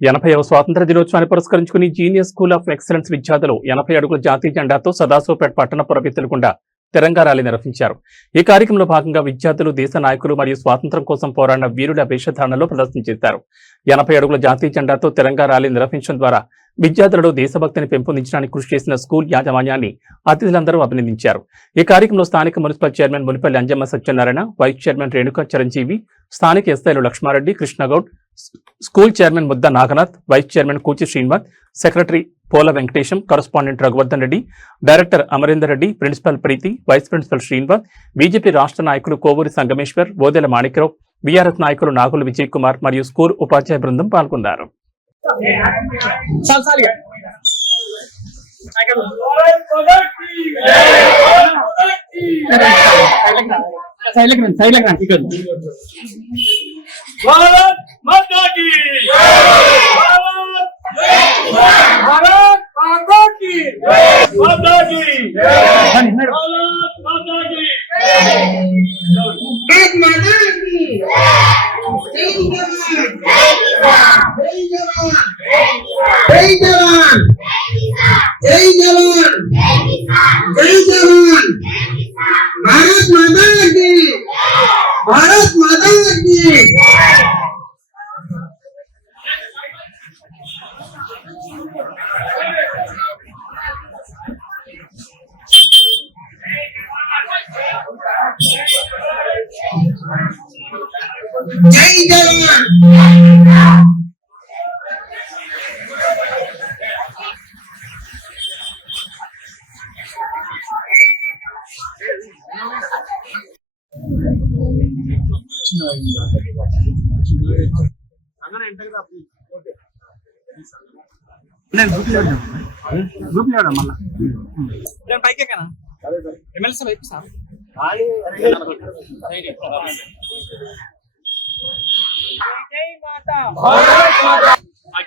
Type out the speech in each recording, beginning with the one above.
80వ స్వాతంత్ర దినోత్సవాన్ని పురస్కరించుకుని జీనియస్ స్కూల్ ఆఫ్ ఎక్సలెన్స్ విద్యార్థులు 80 అడుగుల జాతీయ జెండాతో సదాశివపేట పట్టణ పురవెత్తులకుండా తిరంగా ర్యాలీ నిర్వహించారు. ఈ కార్యక్రమంలో భాగంగా విద్యార్థులు దేశ నాయకులు మరియు స్వాతంత్ర్యం కోసం పోరాడిన వీరుల వేషధారణలో ప్రదర్శన చేశారు. 80 అడుగుల జాతీయ జెండాతో తిరంగా ర్యాలీ నిర్వహించడం ద్వారా విద్యార్థులలో దేశభక్తిని పెంపొందించడానికి కృషి చేసిన స్కూల్ యాజమాన్యాన్ని అతిథులందరూ అభినందించారు. ఈ కార్యక్రమంలో స్థానిక municipal chairman Munipalli Anjamma Satyanarayana, vice chairman Renuka Chiranjeevi, స్థానిక ఎస్ఐలు Lakshmareddy, Krishnagoud, school chairman Mudda Naganath, vice chairman Kuchi Srinivas, secretary Pola Venkatesham, correspondent Raghuvardhan Reddy, director Amarender Reddy, principal Preethi, vice principal Srinivas, BJP రాష్ట్ర నాయకులు కోవూరి సంగమేశ్వర్, బోదెల మాణిక్యరావు, బీఆర్ఎస్ నాయకులు నాగులు విజయ్ కుమార్ మరియు స్కూల్ ఉపాధ్యాయ బృందం పాల్గొన్నారు. भारत माता की भारत माता की माता की भारत माता की एक माता की जय जवान जय जवान जय जवान जय जवान भारत माता की भारत माता की जय जवान ग्रुप मल्ला पैके एमएलसी వైపు సార్ जय माता भारत माता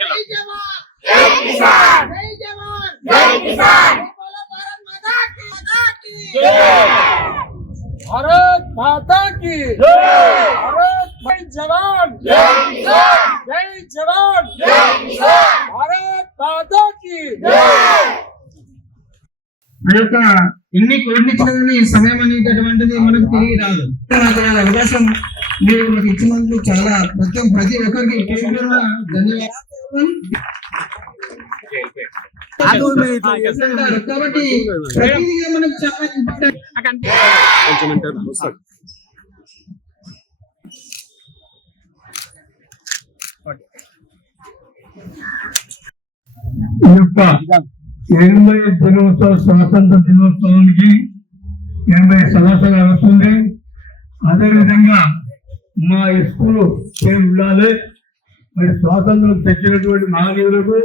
जय जवान जय किसान जय जवान जय किसान बोलो भारत माता की जय भारत माता की जय भारत जय जवान जय किसान जय जवान जय किसान भारत माता की जय యొక్క ఎన్ని కోట్లిచ్చినా సమయం అనేటటువంటిది మనకు తిరిగి రాదు. అవకాశం మీరు మనకి ఇచ్చినందుకు చాలా ప్రతి ఒక్కరికి ధన్యవాదాలు. కాబట్టి ప్రతిదిగా మనకు చాలా ఇంపార్టెంట్. ఈ యొక్క 80 దినోత్సవ స్వాతంత్ర దినోత్సవానికి 80 సంవత్సరాలు అవుతుంది. అదేవిధంగా మా స్కూలు పేరు ఉండాలి. మరి స్వాతంత్రం తెచ్చినటువంటి మహనీయులకు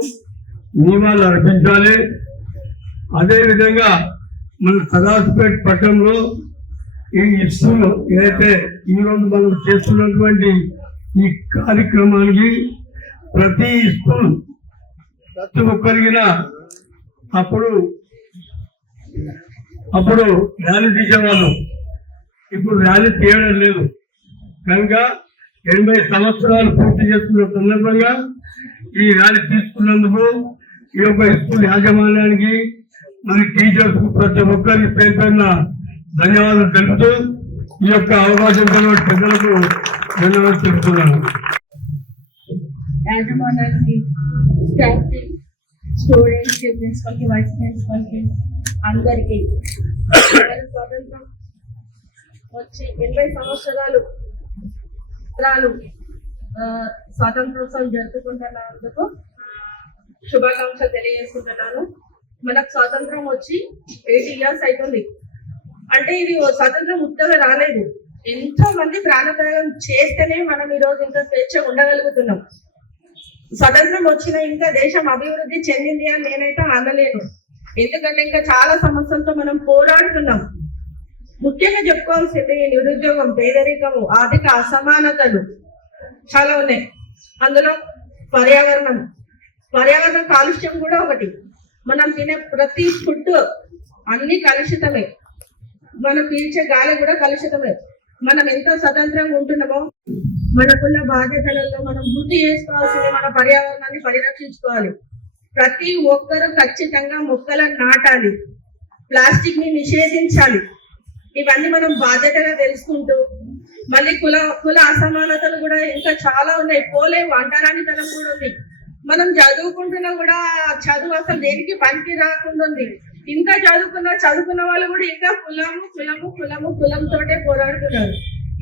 నియమాలు అర్పించాలి. అదేవిధంగా మన సదాశివపేట పట్టణంలో ఈ స్కూలు ఏదైతే ఈరోజు మనం చేస్తున్నటువంటి ఈ కార్యక్రమానికి ప్రతి స్కూల్ ప్రతి ఒక్కరిగిన అప్పుడు ర్యాలీ తీసేవాళ్ళు, ఇప్పుడు ర్యాలీ తీయడం లేదు. కనుక 80 సంవత్సరాలు పూర్తి చేస్తున్న సందర్భంగా ఈ ర్యాలీ తీసుకున్నందుకు ఈ యొక్క స్కూల్ యాజమాన్యానికి మరి టీచర్స్ కు ప్రతి ఒక్కరికి పేరు పైన ధన్యవాదాలు తెలుపుతూ ఈ యొక్క అవకాశం పెద్దలకు ధన్యవాదాలు తెలుపుతున్నాను. యాజమాన్యానికి, స్టాఫ్ కి, స్టూడెంట్స్ కి, ప్రిన్సిపల్ కి, వైస్ ప్రిన్సిపల్ కి అందరికి స్వాతంత్రం వచ్చి 80 సంవత్సరాలు స్వాతంత్రోత్సవం జరుపుకుంటున్నందుకు శుభాకాంక్షలు తెలియజేసుకుంటున్నాను. మనకు స్వాతంత్రం వచ్చి 80 years అవుతుంది. అంటే ఇది స్వాతంత్రం ఉత్తగా రాలేదు. ఎంతో మంది ప్రాణత్యాగం చేస్తేనే మనం ఈరోజు ఇంకా స్వేచ్ఛగా ఉండగలుగుతున్నాం. స్వతంత్రం వచ్చిన ఇంకా దేశం అభివృద్ధి చెందింది అని నేనైతే అనలేను. ఎందుకంటే ఇంకా చాలా సమస్యలతో మనం పోరాడుతున్నాం. ముఖ్యంగా చెప్పుకోవాల్సింది నిరుద్యోగం, పేదరికము, ఆర్థిక అసమానతలు చాలా ఉన్నాయి. అందులో పర్యావరణ కాలుష్యం కూడా ఒకటి. మనం తినే ప్రతి ఫుడ్ అన్ని కలుషితమే, మనం పీల్చే గాలి కూడా కలుషితమే. మనం ఎంత స్వతంత్రంగా ఉంటున్నామో మనకున్న బాధ్యతలలో మనం గుర్తు చేసుకోవాల్సింది మన పర్యావరణాన్ని పరిరక్షించుకోవాలి. ప్రతి ఒక్కరూ ఖచ్చితంగా మొక్కలను నాటాలి, ప్లాస్టిక్ ని నిషేధించాలి. ఇవన్నీ మనం బాధ్యతగా తెలుసుకుంటూ మళ్ళీ కుల అసమానతలు కూడా ఇంకా చాలా ఉన్నాయి, పోలేవు, అంటరానితనం కూడా ఉంది. మనం చదువుకుంటున్నా కూడా చదువు అసలు దేనికి పనికి రాకుండా ఉంది. ఇంకా చదువుకున్న వాళ్ళు కూడా ఇంకా కులంతోటే పోరాడుతున్నారు.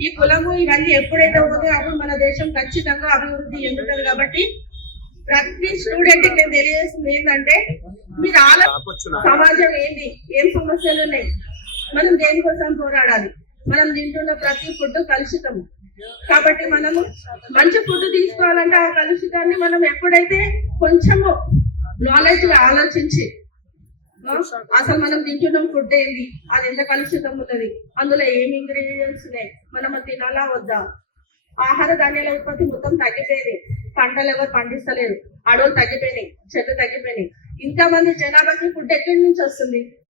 ఈ కులము ఇవన్నీ ఎప్పుడైతే అవుతాయో అప్పుడు మన దేశం ఖచ్చితంగా అభివృద్ధి చెందుతుంది. కాబట్టి ప్రతి స్టూడెంట్ కి నేను తెలియజేస్తుంది ఏంటంటే, మీరు సమాజం ఏంటి, ఏం సమస్యలు ఉన్నాయి, మనం దేనికోసం పోరాడాలి. మనం తింటున్న ప్రతి ఫుడ్ కలుషితము. కాబట్టి మనము మంచి ఫుడ్ తీసుకోవాలంటే ఆ కలుషితాన్ని మనం ఎప్పుడైతే కొంచెము నాలెడ్జ్ ఆలోచించి అసలు మనం తింటున్నాం ఫుడ్ ఏంది, అది ఎంత కలుషితం ఉన్నది, అందులో ఏమి ఇంగ్రీడియంట్స్ ఉన్నాయి, మనం తినాలా వద్దా. ఆహార ధాన్యాల ఉత్పత్తి మొత్తం తగ్గిపోయింది, పంటలు ఎవరు పండిస్తలేరు, అడవులు తగ్గిపోయినాయి, చెట్లు తగ్గిపోయినాయి. ఇంతమంది జనాభాకి ఫుడ్ ఎక్కడి నుంచి వస్తుంది?